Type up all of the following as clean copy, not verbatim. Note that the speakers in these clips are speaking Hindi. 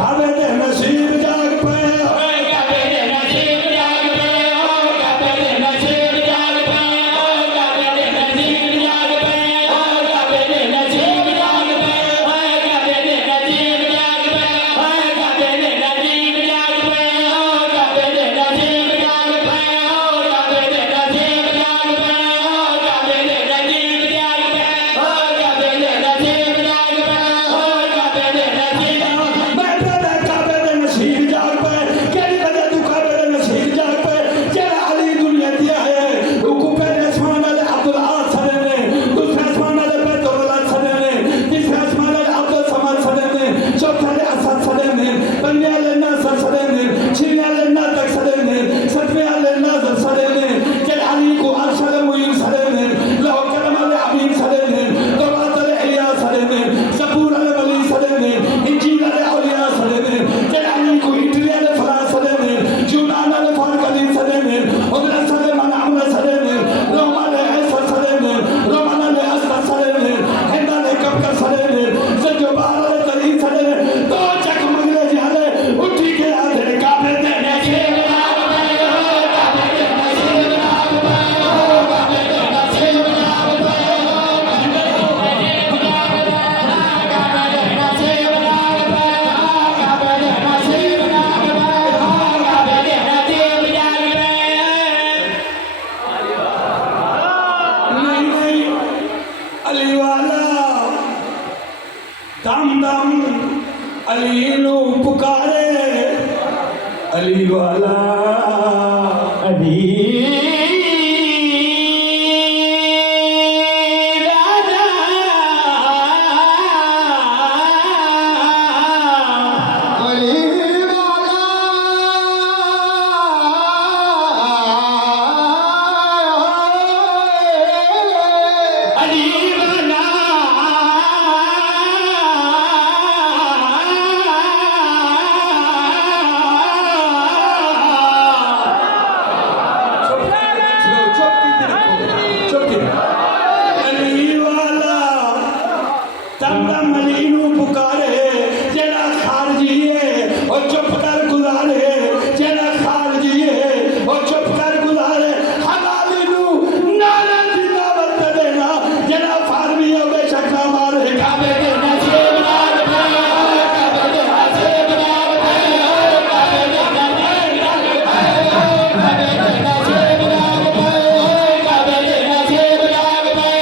काबे दे नसीब जाग पे काबे दे नसीब जाग पे काबे दे नसीब जाग पे काबे दे नसीब जाग पे काबे दे नसीब जाग पे काबे दे नसीब जाग पे काबे दे नसीब जाग पे काबे दे नसीब जाग पे काबे दे नसीब जाग पे काबे दे नसीब जाग पे काबे दे नसीब जाग पे काबे दे नसीब मैं तेरे काबे दे नसीब जाग पे केड़ी वजह तू काबे दे नसीब जाग पे जेड़ा अली दुनिया दिया है हुकू पहले आसमान वाले अब्दुल आद सदे ने दूसरे आसमान वाले बैतुल्ला सदे ने तीसरे आसमान वाले अब्दुल समद सदे ने चौथे वाले असद सदे ने पंजे वाले नासर सदे ने छठवें वाले नातक सदे ने सातवें वाले नाज़र सदे ने जेड़ा अली को अर्श वाले मुईन सदे ने लौह कलम वाले अमीन सदे ने तौरात वाले इलियास सदे ने ज़बूर वाले वली सदे ने इंजील वाले औलिया सदे ने जेड़ा अली को इटली वाले फला सदे ने यूनान वाले फारक अली सदे ने उधर सदे मन अमर सदे ने रोम वाले ऐसा सदे ने रोमन वाले अस्तर सदे ने हिंद वाले कबकर सदे ने ज़ंजबार वाले तरीन सदे ने तो चक मंगले जाले उठी के आधे काबे दे नसीब जाग पे काबे दे नसीब जाग पे काबे दे नसीब जाग पे काबे दे नसीब जाग पे काबे दे नसीब जाग पे काबे दे नसीब जाग पे काबे दे नसीब जाग पे नहीं अली वाला दम दम अली नु पुकारे अली वाला अली राजा अली वाला अली वाला अली वाला दम दम अली नू पुकारे जेड़ा खारजी है और चुप कर गुजारे जेड़ा खारजी है और चुप कर गुजारे हलाली नू नारे जिंदाबाद देना जेड़ा फारमी हो बेशक ना मारे काबे दे नसीब जाग पे काबे दे नसीब जाग पे काबे दे नसीब जाग पे काबे दे नसीब जाग पे काबे दे नसीब जाग पे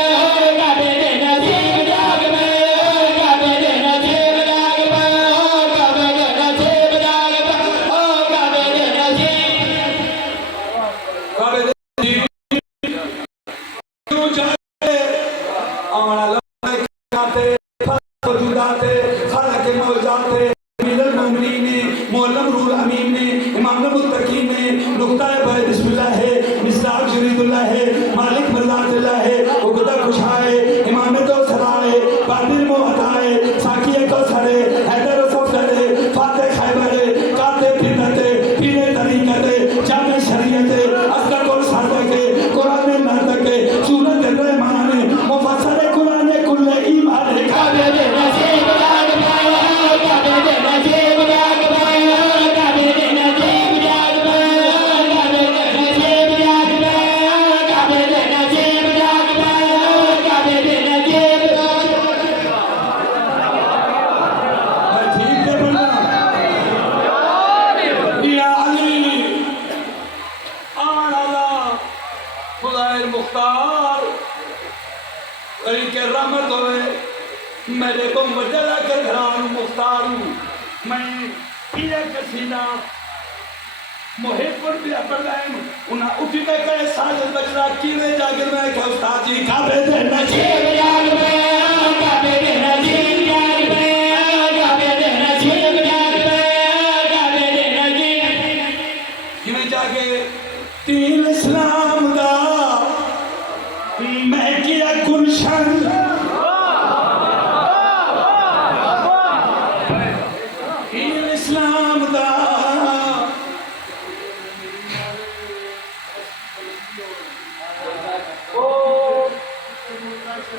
काबे दे नसीब जाग पे काबे दे नसीब जाग पे काबे दे नसीब जाग पे काबे दे नसीब तू जाए आना लगे खाते फजुदाते खला के मौजाते मिलल मोमिनीन ने मौलम रूल अमीन ने इमाम मुत्तकीन ने नुक्ता है बिस्मिल्लाह है मिसदाक शरीदुल्लाह है मालिक मर्दातुल्लाह है उगदा खुशाए इमाम तो सराए बाबिल मोहताए साकी को सरे हैदर सफरे फाते खैबरे काते फिदते पीने तरीकते जामे शरीयते अस्कर को सादके कुरान नादके सूरत रहमान मुफस्सर कुरान कुल्ले ईमान काबे दे नसीब जाग पे काबे दे नसीब जाग पे काबे दे नसीब जाग पे काबे दे नसीब जाग पे काबे दे नसीब जाग पे काबे दे नसीब ठीक है बोलना या अली आला खुदाए मुख्तार अली के रहमत होए मेरे को मजला के घरान मुख्तार हूँ मैं पिया कसीना मुहिब्बुर भी अबरदाइम उन्हें उठी के करे साजिद बचरा कीवे जागिर में के उस्ताद जी काबे दे नसीब जाग पे काबे दे नसीब जाग पे काबे दे नसीब जाग पे काबे दे नसीब किवें जागे तीन इस्लाम दा मैं किया गुलशन तीन इस्लाम दा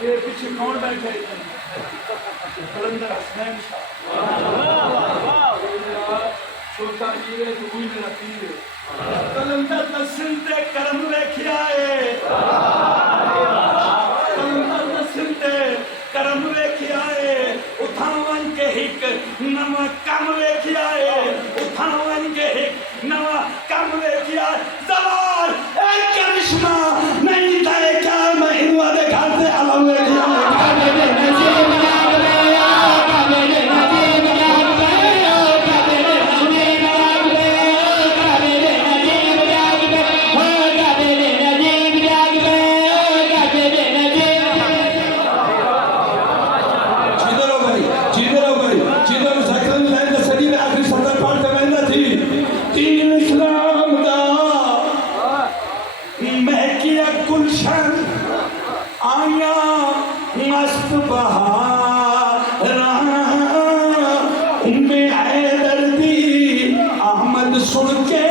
ये पीछे कौन बैठे कलंदर हसनैन साहब कलंदर नस्ल ते करम वेखिया है कलंदर नस्ल ते करम वेखिया है उठावन के हिक नवा कम वेखिया है उठावन के हिक नवा कम वेखिया सवार एक करिश्मा नहीं था क्या मैं हिंदुआ दे घर से अलग वेखिया गुलशन आया मस्त बहारा उम्मे हैदर दी अहमद सुन के